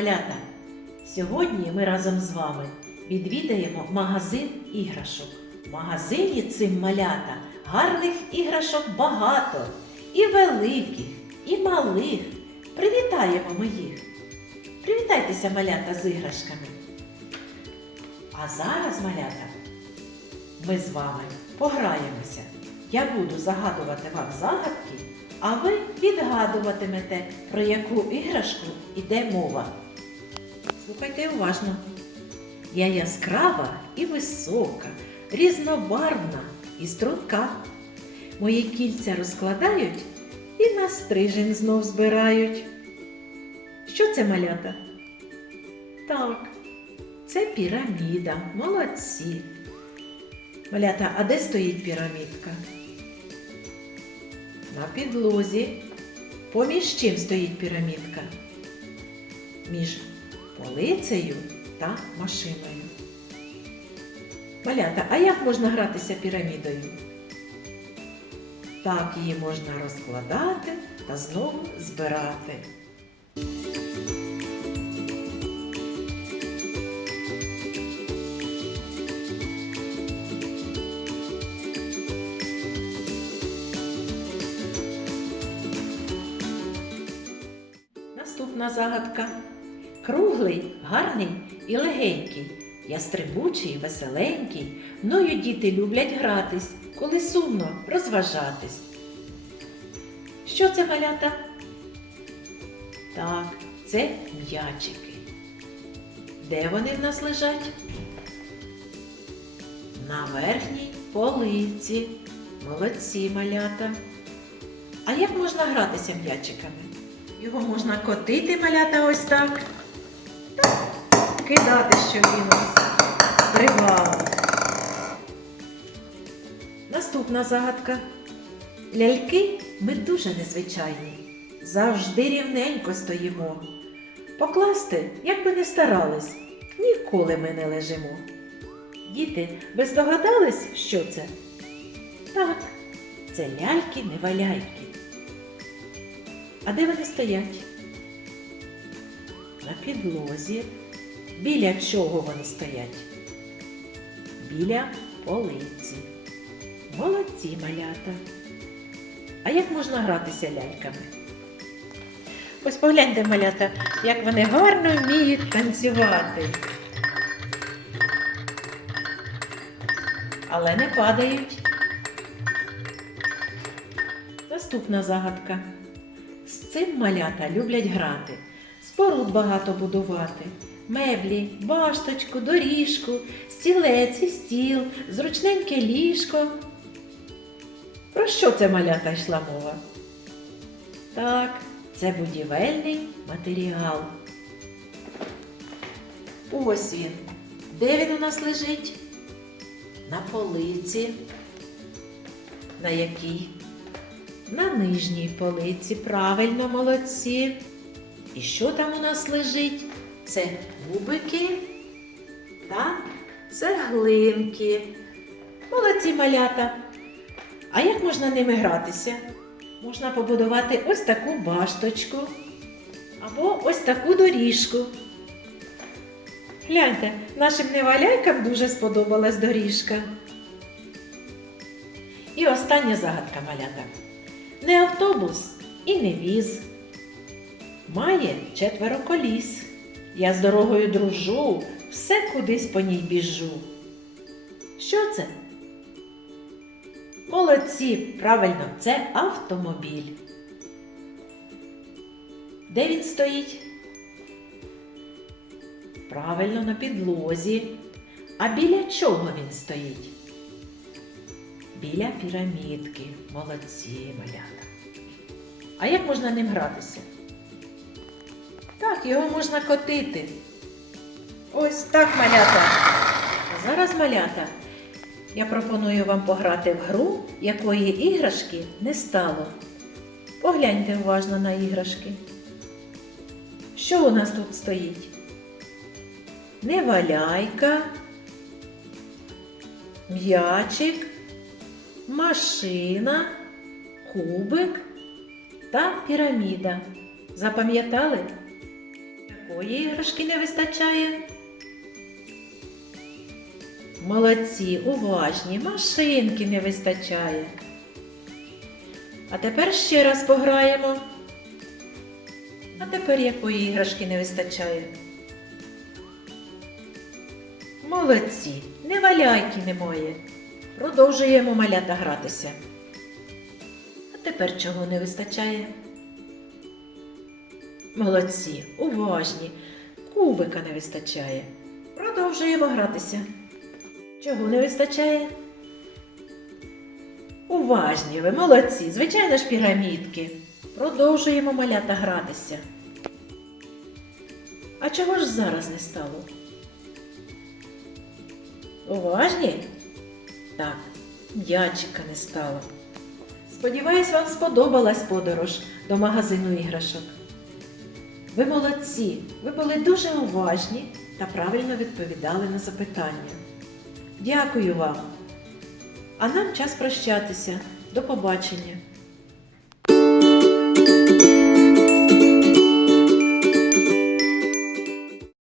малята! Сьогодні ми разом з вами відвідаємо магазин іграшок. В магазині цим малята гарних іграшок багато, і великих, і малих. Привітаємо ми їх. Привітайтеся, малята, з іграшками. А зараз, малята, ми з вами пограємося. Я буду загадувати вам загадки, а ви відгадуватимете, про яку іграшку йде мова. Слухайте уважно. Я яскрава і висока, різнобарвна і струнка. Мої кільця розкладають і на стрижень знов збирають. Що це малята? Так, це піраміда. Молодці. Малята, а де стоїть пірамідка? На підлозі. Поміж чим стоїть пірамідка? Між полицею та машиною. Малята, а як можна гратися пірамідою? Так, її можна розкладати та знову збирати. Наступна загадка. Круглий, гарний і легенький, ястрибучий, веселенький. Мною діти люблять гратись, коли сумно розважатись. Що це малята? Так, це м'ячики. Де вони в нас лежать? На верхній полиці. Молодці малята. А як можна гратися м'ячиками? Його можна котити малята ось так. Кидати, щоб він ось стрибав. Наступна загадка. Ляльки ми дуже незвичайні. Завжди рівненько стоїмо. Покласти, як би не старались, ніколи ми не лежимо. Діти, ви здогадались, що це? Так, це ляльки-неваляйки. А де вони стоять? На підлозі. Біля чого вони стоять? Біля полиці. Молодці малята. А як можна гратися ляльками? Ось погляньте, малята, як вони гарно вміють танцювати. Але не падають. Наступна загадка. З цим малята люблять грати, споруд багато будувати, меблі, башточку, доріжку, стілець і стіл, зручненьке ліжко. Про що це малята йшла мова? Так, це будівельний матеріал. Ось він. Де він у нас лежить? На полиці. На якій? На нижній полиці, правильно, молодці. І що там у нас лежить? Це кубики та цеглинки. Молодці малята. А як можна ними гратися? Можна побудувати ось таку башточку або ось таку доріжку. Гляньте, нашим неваляйкам дуже сподобалась доріжка. І остання загадка малята. Не автобус і не віз. Має четверо коліс. Я з дорогою дружу, все кудись по ній біжу. Що це? Молодці, правильно, це автомобіль. Де він стоїть? Правильно, на підлозі. А біля чого він стоїть? Біля пірамідки. Молодці, малята. А як можна ним гратися? Його можна котити. Ось так, малята. Зараз малята. Я пропоную вам пограти в гру, якої іграшки не стало. Погляньте уважно на іграшки. Що у нас тут стоїть? Неваляйка, м'ячик, машина, кубик та піраміда. Запам'ятали? Якої іграшки не вистачає? Молодці, уважні, машинки не вистачає. А тепер ще раз пограємо. А тепер якої іграшки не вистачає? Молодці, не валяйки немає. Продовжуємо малята гратися. А тепер чого не вистачає? Молодці, уважні. Кубика не вистачає. Продовжуємо гратися. Чого не вистачає? Уважні ви, молодці, звичайно ж пірамідки. Продовжуємо малята гратися. А чого ж зараз не стало? Уважні? Так, м'ячика не стало. Сподіваюсь, вам сподобалась подорож до магазину іграшок. Ви молодці, ви були дуже уважні та правильно відповідали на запитання. Дякую вам. А нам час прощатися. До побачення.